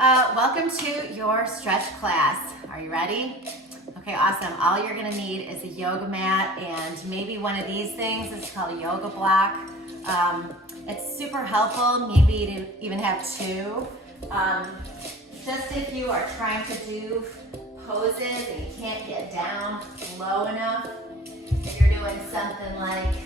Welcome to your stretch class. Are you ready? Okay, awesome. All you're gonna need is a yoga mat and maybe one of these things. It's called a yoga block. It's super helpful. Maybe you even have two. Just if you are trying to do poses and you can't get down low enough, if you're doing something like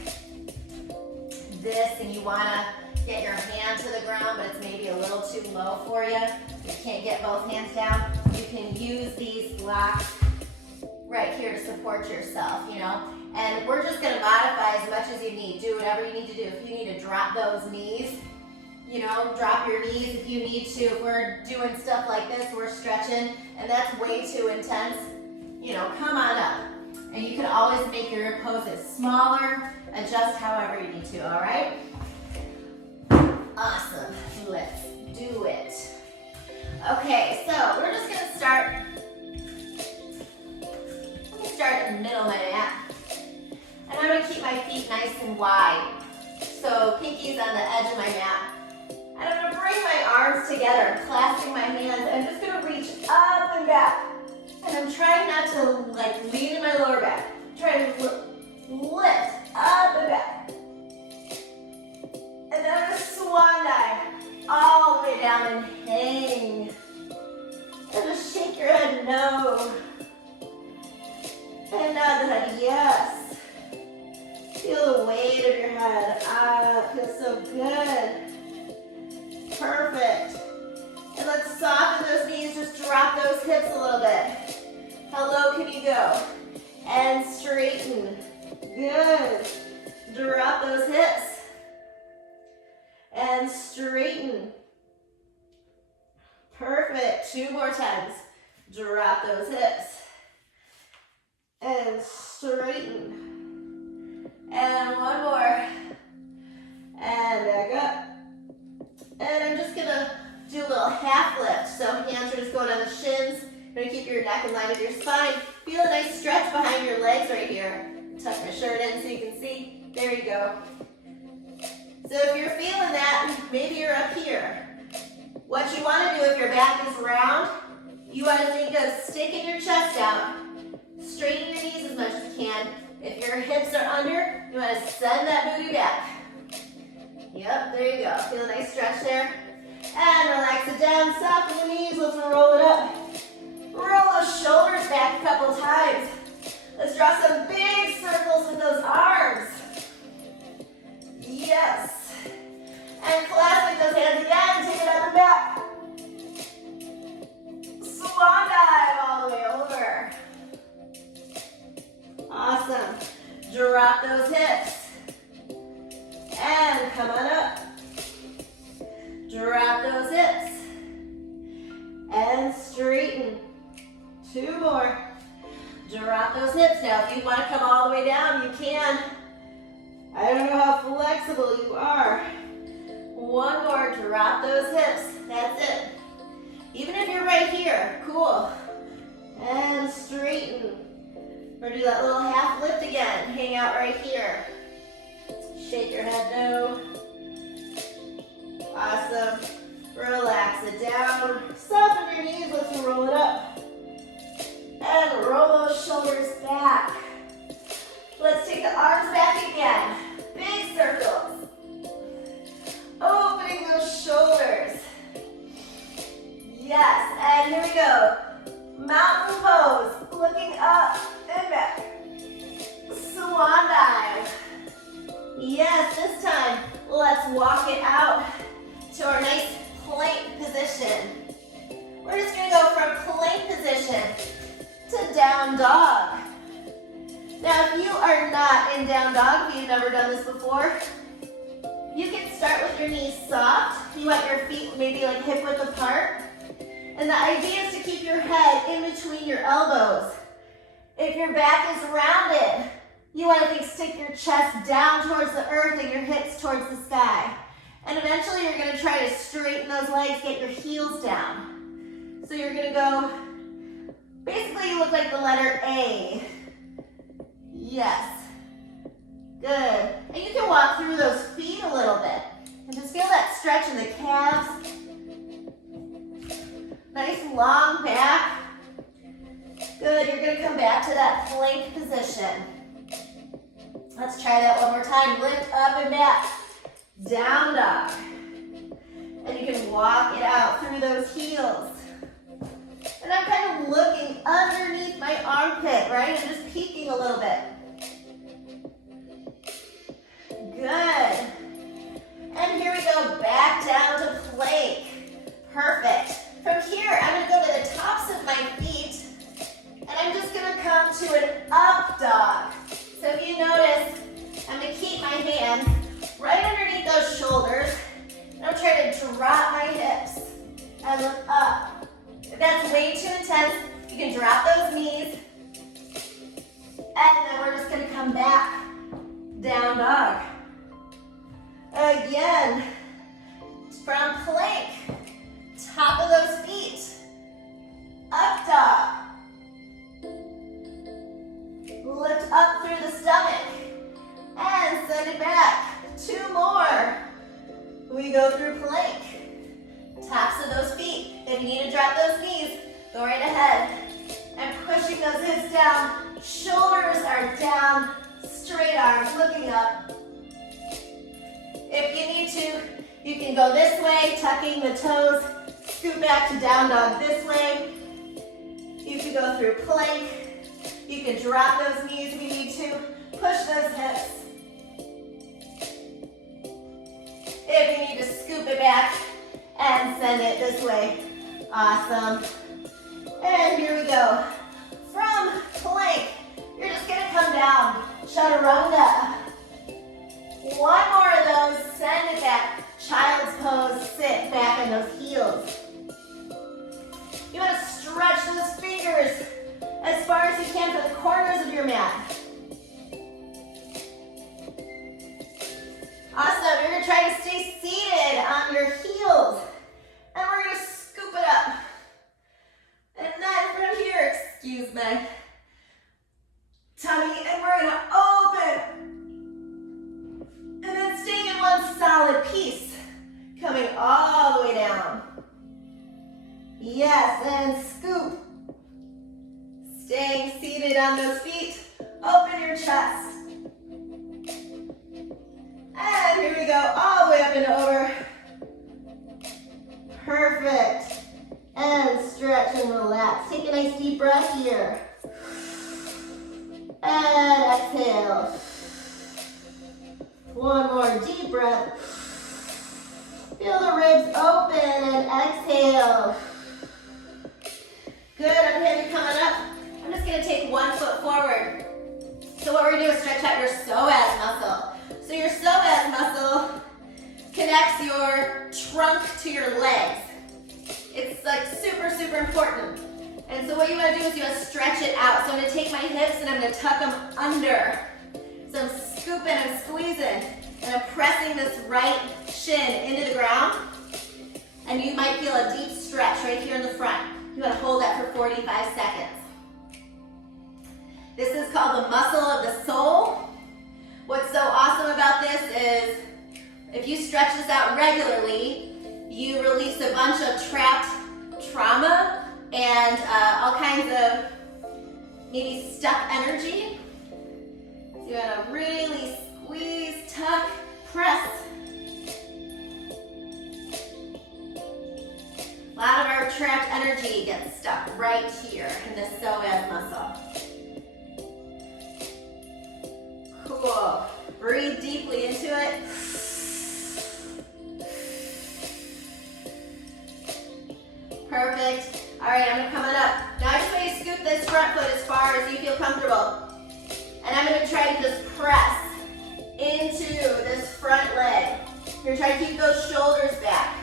this and you wanna get your hand to the ground, but it's maybe a little too low for you, you can't get both hands down, you can use these blocks right here to support yourself, you know? And we're just gonna modify as much as you need. Do whatever you need to do. If you need to drop those knees, you know, drop your knees if you need to. If we're doing stuff like this, we're stretching, and that's way too intense, you know, come on up. And you can always make your poses smaller, adjust however you need to, all right? Awesome, let's do it. Okay, so we're just gonna start in the middle of my mat. And I'm gonna keep my feet nice and wide. So pinkies on the edge of my mat. And I'm gonna bring my arms together, clasping my hands. I'm just gonna reach up and back. And I'm trying not to like lean in my lower back. Trying to lift up and back. And then I'm gonna swan dive all the way down and hang. And just shake your head no. And nod the head yes. Feel the weight of your head. Ah, it feels so good. Perfect. And let's soften those knees, just drop those hips a little bit. How low can you go? And straighten. Good. Drop those hips. And straighten. Perfect. 2 more times. Drop those hips. And straighten. And 1 more. And back up. And I'm just gonna do a little half lift. So hands are just going on the shins. You're gonna keep your neck in line with your spine. Feel a nice stretch behind your legs right here. Tuck my shirt in so you can see. There you go. So if you're feeling that, maybe you're up here. What you wanna do if your back is round, you wanna think of sticking your chest out, straighten your knees as much as you can. If your hips are under, you wanna send that booty back. Yep, there you go. Feel a nice stretch there. And relax it down, soften the knees, let's roll it up. Roll those shoulders back a couple times. Let's draw some big circles with those arms. Yes. And clasping those hands again, take it up and back. Swan dive all the way over. Awesome. Drop those hips. And come on up. Drop those hips. And straighten. 2 more. Drop those hips. Now, if you want to come all the way down, you can. I don't know how flexible you are. 1 more. Drop those hips. That's it. Even if you're right here, cool. And straighten. Or do that little half lift again. Hang out right here. Shake your head no. Awesome. Relax it down. Soften your knees. Let's roll it up. And roll those shoulders back. Let's take the arms back again. Big circles. Opening those shoulders. Yes, and here we go. Mountain pose. Looking up and back. Swan dive. Yes, this time, let's walk it out to our nice plank position. We're just gonna go from plank position to down dog. Now, if you are not in down dog, if you've never done this before, you can start with your knees soft. You want your feet maybe like hip width apart. And the idea is to keep your head in between your elbows. If your back is rounded, you want to stick your chest down towards the earth and your hips towards the sky. And eventually you're going to try to straighten those legs, get your heels down. So you're going to go, basically you look like the letter A. Yes. Good. And you can walk through those feet a little bit. And just feel that stretch in the calves. Nice long back. Good, you're gonna come back to that plank position. Let's try that one more time. Lift up and back. Down dog. And you can walk it out through those heels. And I'm kind of looking underneath my armpit, right? I'm just peeking a little bit. Good. And here we go, back down to plank. Perfect. From here, I'm gonna go to the tops of my feet, and I'm just gonna come to an up dog. So if you notice, I'm gonna keep my hands right underneath those shoulders, and I'm trying to drop my hips and look up. If that's way too intense, you can drop those knees, and then we're just gonna come back, down dog. Again, from plank, top of those feet, up dog. Lift up through the stomach, and send it back. 2 more. We go through plank, tops of those feet. If you need to drop those knees, go right ahead. And pushing those hips down, shoulders are down, straight arms looking up. If you need to, you can go this way, tucking the toes, scoot back to down dog this way. You can go through plank. You can drop those knees if you need to. Push those hips. If you need to scoop it back and send it this way. Awesome. And here we go. From plank, you're just gonna come down. Chaturanga. 1 more of those, send it back. Child's pose, sit back on those heels. You want to stretch those fingers as far as you can for the corners of your mat. Awesome, you're gonna try to stay seated on your heels. And we're gonna scoop it up. And then from here, excuse my tummy, and we're gonna open. And then staying in one solid piece, coming all the way down. Yes, and scoop. Staying seated on those feet, open your chest. And here we go, all the way up and over. Perfect. And stretch and relax. Take a nice deep breath here. And exhale. 1 more deep breath. Feel the ribs open and exhale. Good, okay, coming up. I'm just gonna take 1 foot forward. So what we're gonna do is stretch out your psoas muscle. So your psoas muscle connects your trunk to your legs. It's like super, super important. And so what you wanna do is you wanna stretch it out. So I'm gonna take my hips and I'm gonna tuck them under. So I'm scooping and squeezing, and I'm pressing this right shin into the ground. And you might feel a deep stretch right here in the front. You wanna hold that for 45 seconds. This is called the muscle of the soul. What's so awesome about this is if you stretch this out regularly, you release a bunch of trapped trauma and all kinds of maybe stuck energy. So you want to really squeeze, tuck, press. A lot of our trapped energy gets stuck right here in the psoas muscle. Cool. Breathe deeply into it. Perfect. All right, I'm coming up. Now I just want you to scoop this front foot as far as you feel comfortable. And I'm gonna try to just press into this front leg. You're trying to keep those shoulders back,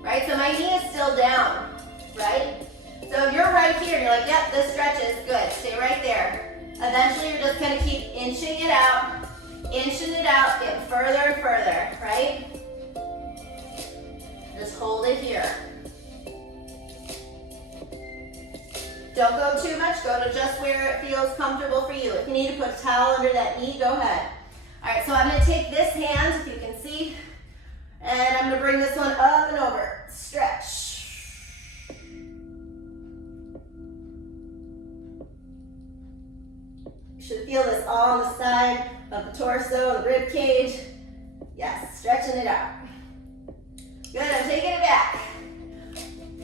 right? So my knee is still down, right? So if you're right here and you're like, yep, this stretches, good, stay right there. Eventually you're just gonna keep inching it out, get further and further, right? Just hold it here. Don't go too much, go to just where it feels comfortable for you. If you need to put a towel under that knee, go ahead. All right, so I'm gonna take this hand, if you can see, and I'm gonna bring this one up and over. Stretch. Should feel this all on the side of the torso, the rib cage. Yes, stretching it out. Good, I'm taking it back.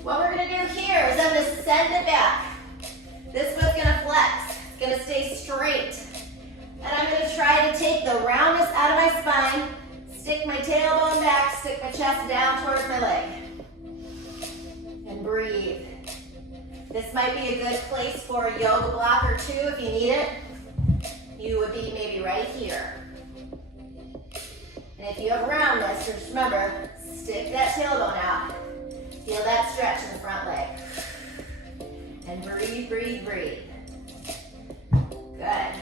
What we're gonna do here is I'm gonna send it back. This foot's gonna flex, it's gonna stay straight. And I'm gonna try to take the roundness out of my spine, stick my tailbone back, stick my chest down towards my leg. And breathe. This might be a good place for a yoga block or two if you need it. You would be maybe right here. And if you have roundness, just remember, stick that tailbone out. Feel that stretch in the front leg. And breathe, breathe, breathe. Good.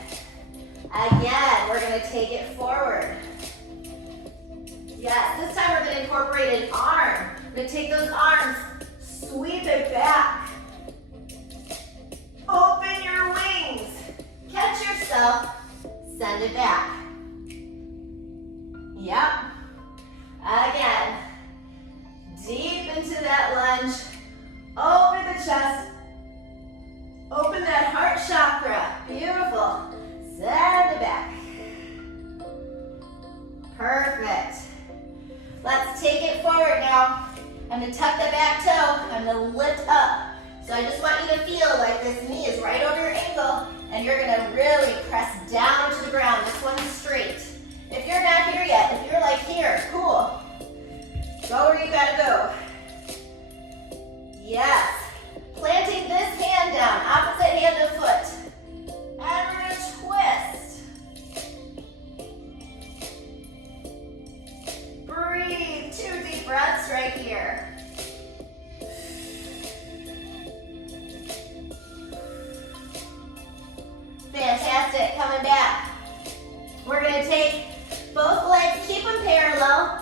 Again, we're gonna take it forward. Yes, this time we're gonna incorporate an arm. We're gonna take those arms, sweep it back. Open your wings. Catch yourself, send it back. Yep. Again. Deep into that lunge. Open the chest. Open that heart chakra. Beautiful. Send it back. Perfect. Let's take it forward now. I'm going to tuck the back toe. I'm going to lift up. So I just want you to feel like this knee is right over your ankle, and you're going to really press down to the ground. This one's straight. If you're not here yet, if you're like here, cool. Go where you gotta go. Yes. Planting this hand down, opposite hand to foot. And we're gonna twist. Breathe, 2 deep breaths right here. Fantastic, coming back. We're gonna take both legs, keep them parallel.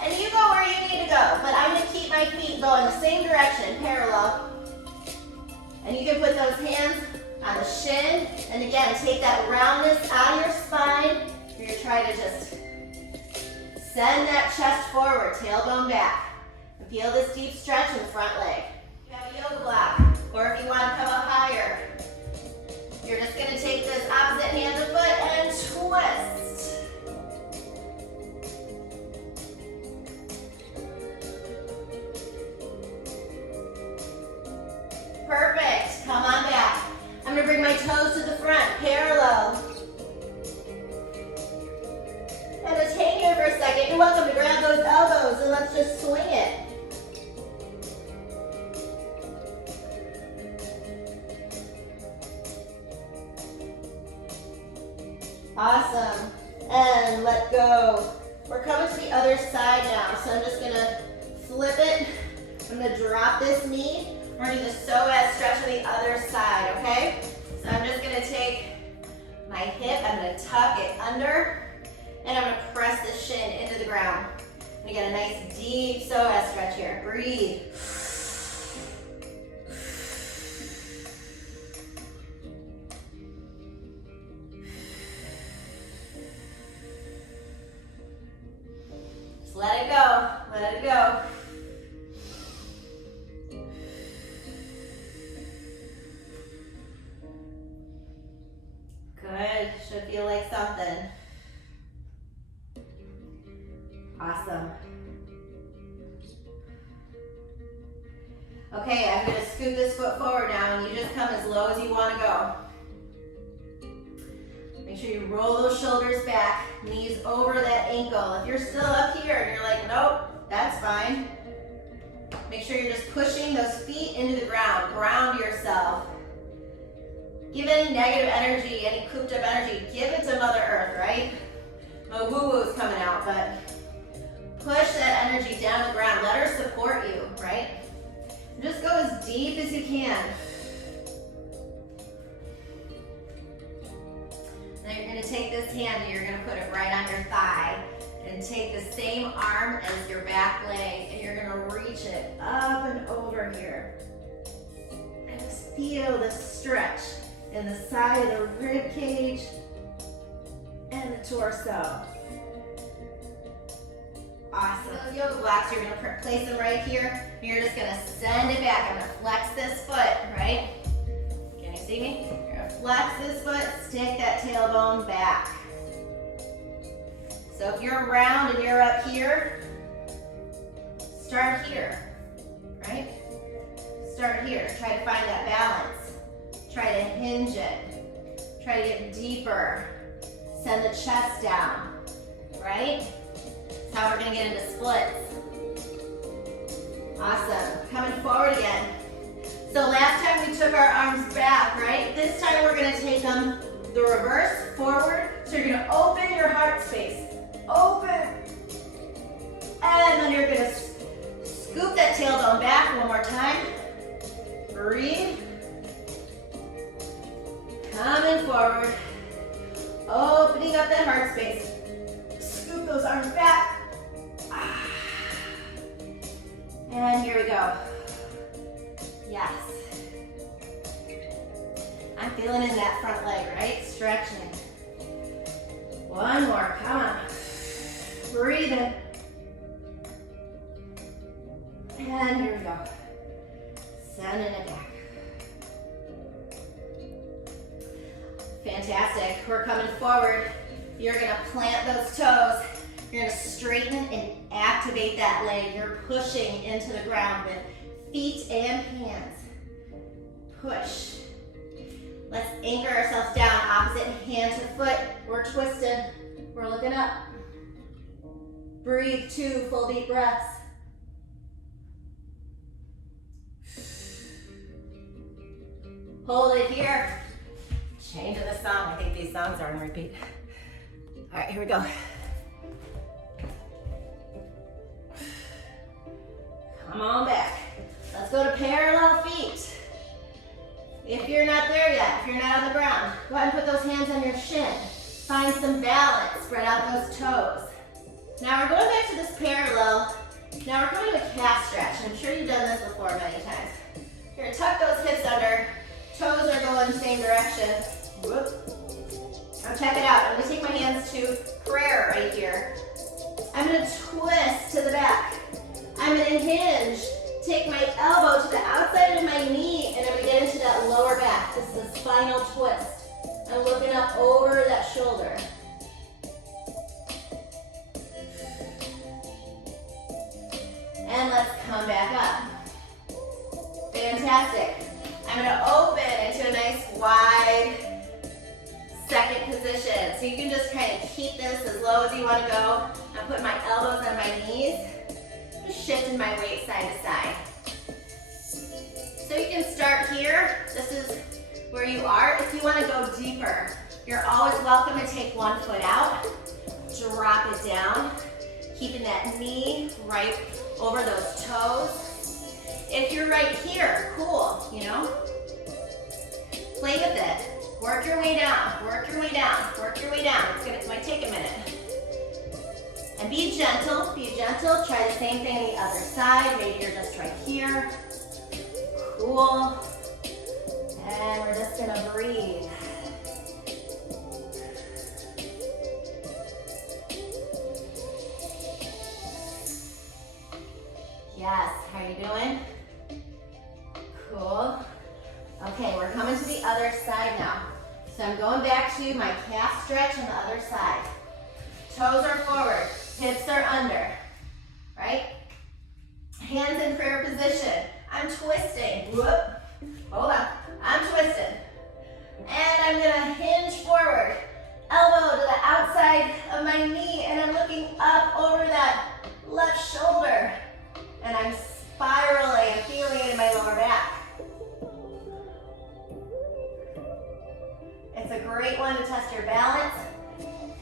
And you go where you need to go, but I'm gonna keep my feet going the same direction, parallel. And you can put those hands on the shin, and again, take that roundness out of your spine. You're gonna try to just send that chest forward, tailbone back. And feel this deep stretch in the front leg. You have a yoga block, or if you wanna come up higher, you're just gonna take this opposite hand to foot and twist. Perfect, come on back. I'm gonna bring my toes to the front, parallel. And just hang here for a second. You're welcome to grab those elbows and let's just swing it. Awesome, and let go. We're coming to the other side now, so I'm just gonna flip it. I'm gonna drop this knee. We're gonna do the psoas stretch on the other side, okay? So I'm just gonna take my hip, I'm gonna tuck it under, and I'm gonna press the shin into the ground. We get a nice deep psoas stretch here. Breathe. Just let it go, let it go. Good, should feel like something. Awesome. Okay, I'm gonna scoot this foot forward now and you just come as low as you wanna go. Make sure you roll those shoulders back, knees over that ankle. If you're still up here and you're like, nope, that's fine. Make sure you're just pushing those feet into the ground. Ground yourself. Give any negative energy, any cooped up energy, give it to Mother Earth, right? No woo-woo's coming out, but push that energy down the ground. Let her support you, right? And just go as deep as you can. Now you're gonna take this hand and you're gonna put it right on your thigh and take the same arm as your back leg and you're gonna reach it up and over here. And just feel the stretch in the side of the rib cage and the torso. Awesome. Those yoga blocks, you're gonna place them right here. And you're just gonna send it back. I'm gonna flex this foot, right? Can you see me? You're gonna flex this foot, stick that tailbone back. So if you're round and you're up here, start here, right? Start here. Try to find that balance. Try to hinge it. Try to get deeper. Send the chest down, right? That's how we're gonna get into splits. Awesome. Coming forward again. So last time we took our arms back, right? This time we're gonna take them the reverse, forward. So you're gonna open your heart space. Open. And then you're gonna scoop that tailbone back one more time. Breathe. Coming forward. Opening up that heart space. Scoop those arms back. And here we go. Yes. I'm feeling in that front leg, right? Stretching. One more, come on. Breathe in. And here we go. Sending it back. Fantastic. We're coming forward. You're gonna plant those toes. You're gonna straighten and activate that leg. You're pushing into the ground with feet and hands. Push. Let's anchor ourselves down. Opposite hand to foot. We're twisted. We're looking up. Breathe 2 full deep breaths. Hold it here. Change of the song. I think these songs are on repeat. All right, here we go. Come on back. Let's go to parallel feet. If you're not there yet, if you're not on the ground, go ahead and put those hands on your shin. Find some balance. Spread out those toes. Now we're going back to this parallel. Now we're coming to a calf stretch. I'm sure you've done this before many times. You're gonna tuck those hips under. Toes are going the same direction. Whoop. Now check it out. I'm gonna take my hands to prayer right here. I'm gonna twist to the back. I'm gonna hinge. Take my elbow to the outside of my knee and I'm gonna get into that lower back. This is a spinal twist. I'm looking up over that shoulder. And let's come back up. Fantastic. I'm gonna open into a nice wide second position. So you can just kind of keep this as low as you wanna go. I'm putting my elbows on my knees. Just shifting my weight side to side. So you can start here. This is where you are. If you wanna go deeper, you're always welcome to take one foot out, drop it down, keeping that knee right over those toes. If you're right here, cool, you know? Play with it. Work your way down, work your way down, work your way down. It might take a minute. And be gentle, be gentle. Try the same thing on the other side. Maybe you're just right here. Cool. And we're just gonna breathe. Yes, how you doing? Cool. Okay, we're coming to the other side now. So I'm going back to my calf stretch on the other side. Toes are forward, hips are under, right? Hands in prayer position. I'm twisting. Whoop. Hold on. I'm twisting. And I'm gonna hinge forward. Elbow to the outside of my knee, and I'm looking up over that left shoulder. And I'm spiraling. I'm feeling it in my lower back. It's a great one to test your balance.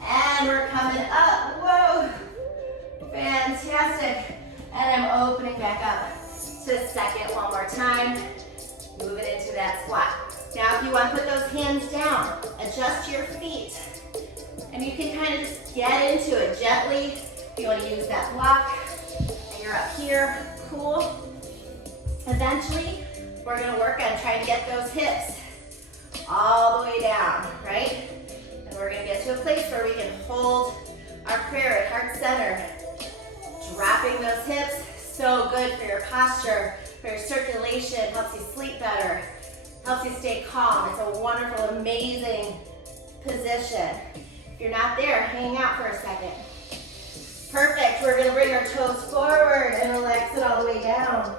And we're coming up. Whoa. Fantastic. And I'm opening back up to second one more time. Moving into that squat. Now if you want to put those hands down, adjust your feet. And you can kind of just get into it gently. If you want to use that block. And you're up here. Cool. Eventually, we're going to work on trying to get those hips all the way down, right? And we're going to get to a place where we can hold our prayer at heart center. Dropping those hips, so good for your posture, for your circulation, helps you sleep better. Helps you stay calm. It's a wonderful, amazing position. If you're not there, hang out for a second. Perfect. We're gonna bring our toes forward and relax it all the way down.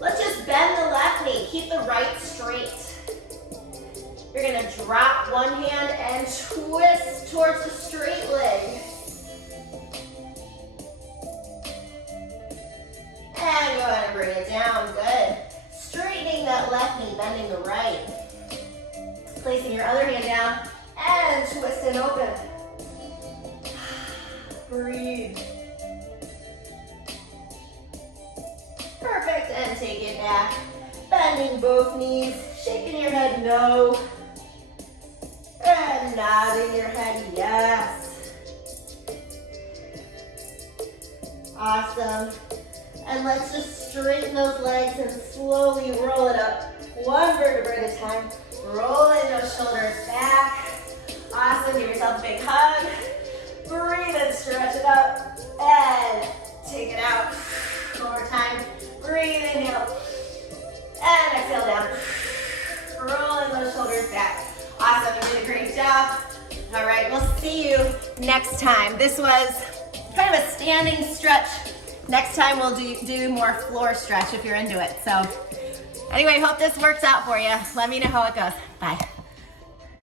Let's just bend the left knee. Keep the right straight. You're gonna drop one hand and twist towards the straight leg. And go ahead and bring it down, good. Straightening that left knee, bending the right. Placing your other hand down and twist and open. Breathe. Perfect, and take it back. Bending both knees, shaking your head no. And nodding your head yes. Awesome. And let's just straighten those legs and slowly roll it up. One vertebra at a time. Rolling those shoulders back. Awesome, give yourself a big hug. Breathe and stretch it up. And take it out. One more time. Breathe, inhale. And exhale down. Rolling those shoulders back. Awesome, you did a great job. All right, we'll see you next time. This was kind of a standing stretch. Next time we'll do more floor stretch if you're into it. So anyway, hope this works out for you. Let me know how it goes. Bye.